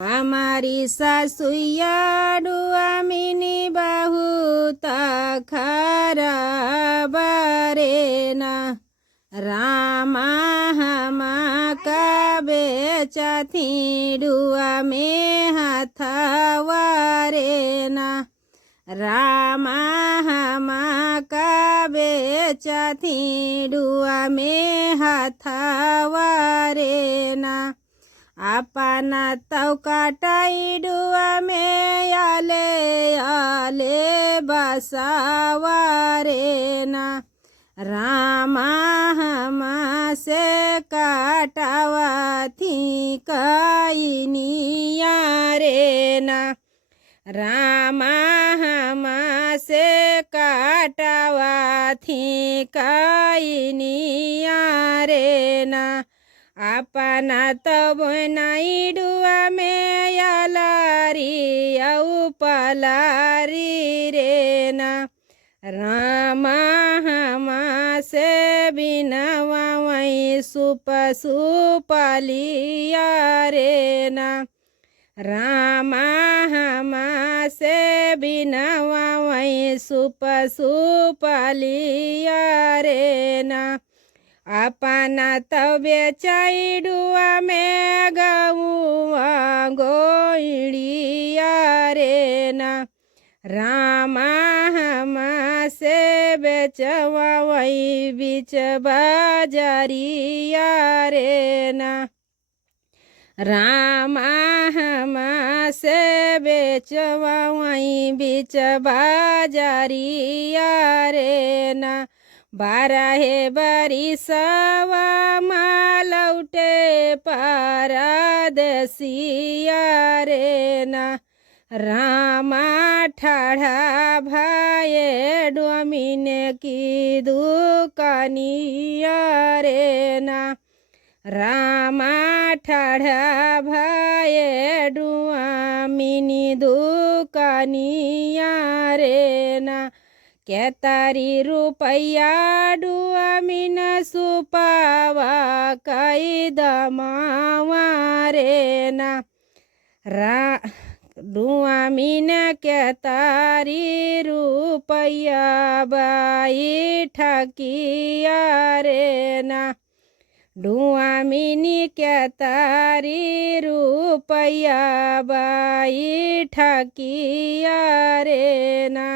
हमारी सासुया डुआमिनी बहुत खराब रे ना। रामा हमा का बेचा थी डुआ में हथवा रे ना। रामा हमा का बेचा थी डुआ में हथवा रे ना। अपना तव काटाई डुआ में आले आले बसावा रे ना। रामा हमा से काटावा थी कईनिया रे ना। रामा हमा से काटावा थी कईनिया रे ना। अपना तब नाई डुआ में यालारी औ पलारी रे ना। रामा हमा से बिनवा वही सुप सुपलिया रे ना। रामा हमा से बिनवा वही सुप सुपलिया रे ना। अपना तबे चाई डुआ में गौआ गोइड़िया रे ना। रामा हमा से बेचवा वही बीच बाजारिया रे ना। रामा हमा से बेचवा वही बीच बाजारिया रे ना। 12 बरिसवा मालौटे परदेसिया रे ना। रामा ठाढ़ा भाई डोमिन की दुकानिया रे ना। रामा ठाढ़ा भाई डोमिनी दुकानिया रे ना। केतारी रुपया डुआमिन सुपावा कई दमावा रे ना। डुआमिन केतारी रुपया बाई ठकिया रे ना। डुआमिनी केतारी रुपया बाई ठकिया रे ना।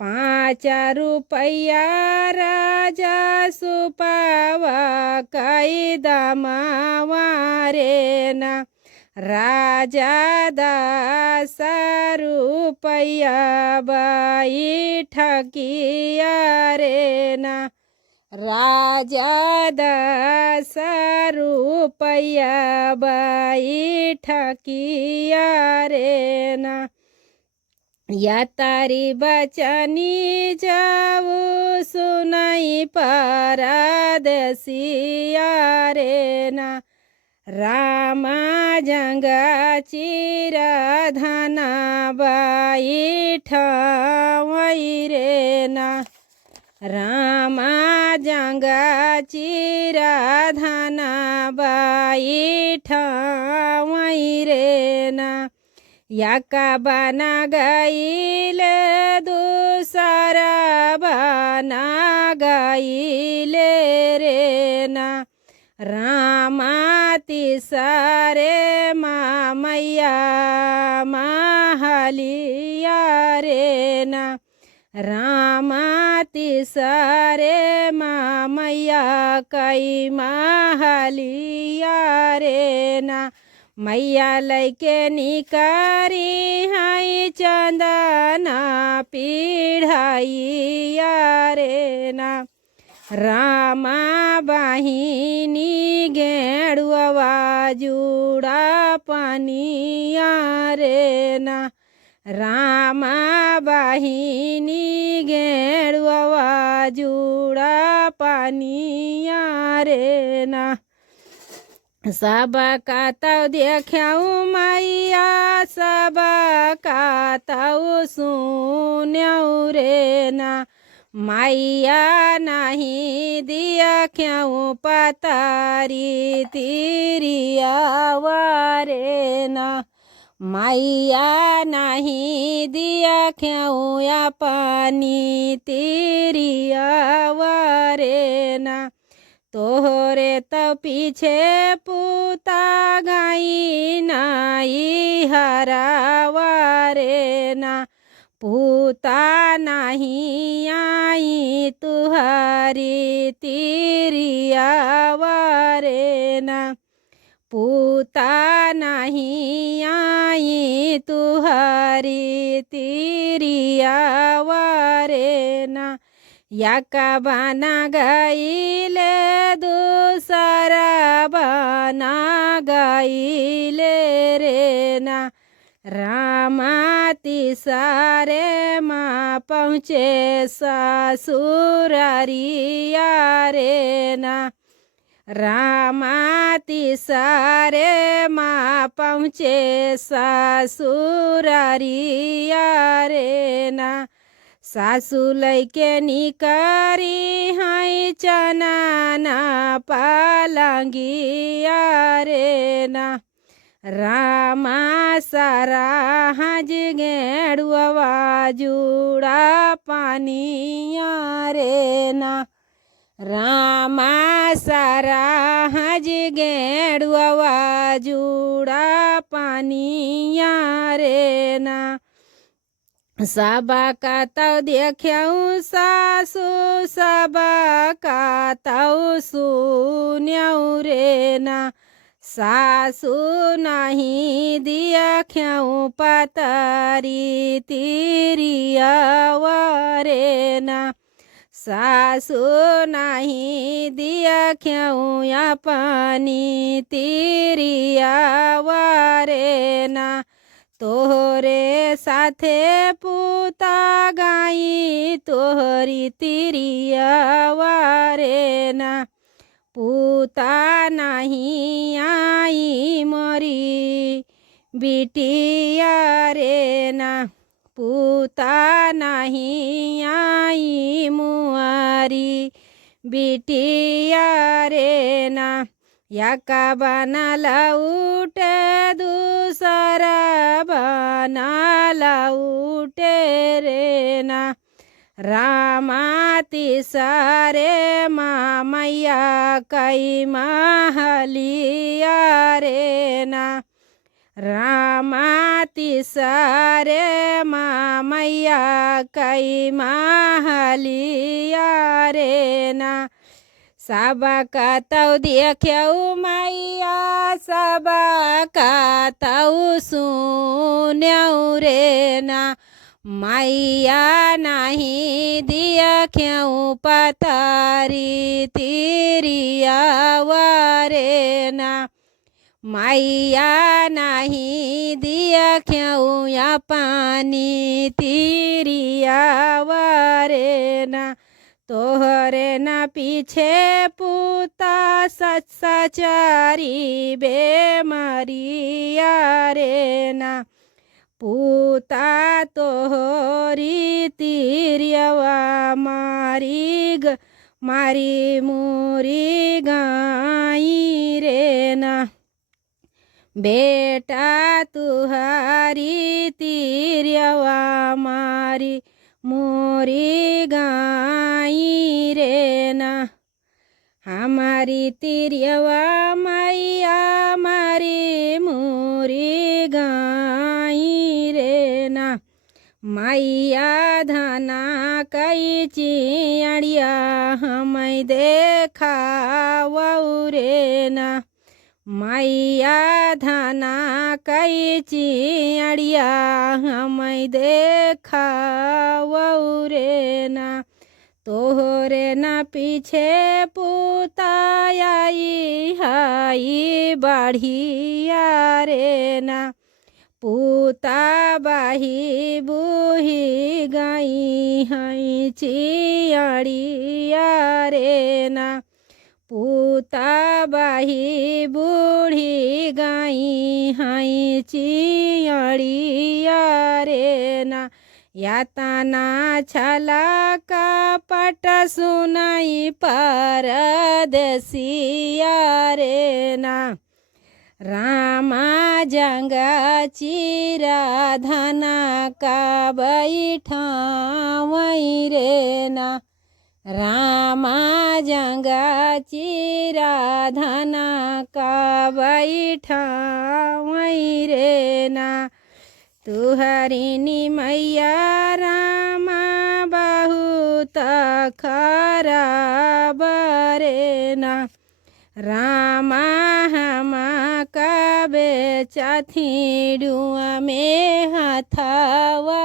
5 रुपया राजा सुपावा कई दमावा रे ना। राजा 10 रुपया बाई ठकिया रे ना। राजा 10 रुपया बाई ठकिया रे ना। या तारी बचनी जाऊ सुनाई परदेसिया रे ना। रामा जंगा चिरा धना बाई ठवई रे ना। रामा जंगा चिरा धना बाई ठवई रे ना। याका बना गईले दूसरा बना गईले रे ना। रामा तिसारे मैया महलिया रे ना। रामा तिसारे मैया कई महलिया रे ना। मैया लैके निकारी हाई चंदना पीढ़ाइया रे ना। रामा बाहिनी गेड़ुआ जुड़ा पानिया रे ना। रामा बाहिनी गेड़ुआ जुड़ा पानिया रे ना। सब का तव देख्याऊ मैया सब का तव सुन्यऊ रे ना। माइया नहीं दिया क्यों पतारी तिरिया वारे ना। माइया नहीं दिया क्यों या पानी तिरिया वारे ना। तोहरे तो पीछे पूता गाई नाई हरावारे ना। पूता नहीं आई तुहारी तिरिया वारे ना। पूता नहीं आई तुहारी तिरिया वारे ना। याका बना गईले दूसरा बना गईले रे ना। रामाती सारे माँ पहुँचे ससुरारिया रे ना। रामाती सारे माँ पहुँचे ससुरारिया रे ना। सासु लैके निकरी हैं चना ना पालंगिया रे ना। रामा सारा हज गेड़ुआ जुड़ा पानिया रे ना। रामा सारा हज गेड़ुआ जुड़ा पानिया रे ना। सबा का तौ देख्यौ सासु सबा का तौ सुन्यौ रे ना। सासु नहीं देख्यौ पतारी तिरिया वारे ना। सासु नहीं देख्यौ या पानी तिरिया वारे ना। तोहरे साथे पूता गाई तोहरी तिरिया वारे ना। पूता नहीं आई मोरी बिटिया रे ना। पूता नहीं आई मुआरी बिटिया रे ना। याका बना लौटे दूसरा बना लौटे रे ना। रामाती सारे माँ मैया कई महलिया रे ना। रामाती सारे माँ मैया कई महलिया रे ना। सबा का तौ देख्यौ मैया सबा का तौ सुन्यौ रे ना। मैया नहीं देख्यौ पतारी तिरिया वारे ना। मैया नहीं देख्यौ या पानी तिरिया वारे ना। तोहरे ना पीछे पूता सच सचारी बेमारिया रे ना। पूता तोहरी तिरियवा मारी मोरी गाई रे ना। बेटा तुहारी तिरियवा मारी मोरी गाई रे ना। हमारी तिरियवा मैया मारी मोरी गाई रे ना। मैया धना कई चिड़िया हमें देखावौ रे ना। मैया धना कई चिड़िया हमें देखावौ रे ना। तोहरे ना पीछे पूता आई हाई बढ़िया रे ना। पूता बाही बूही गाई हाई चिड़िया रे ना। पूता बाही बूढ़ी गाई हाई चिड़िया रे ना। यातना छला कपट सुनाई परदेसिया रे ना रामा जंगा चिरा धना का बैठावई रे ना रामा जंगा चिरा धना का बैठावई रे ना तुहरिनी मैया रामा बहुत खराब रे ना रामा हमा का बेचथी डुआ में हथवा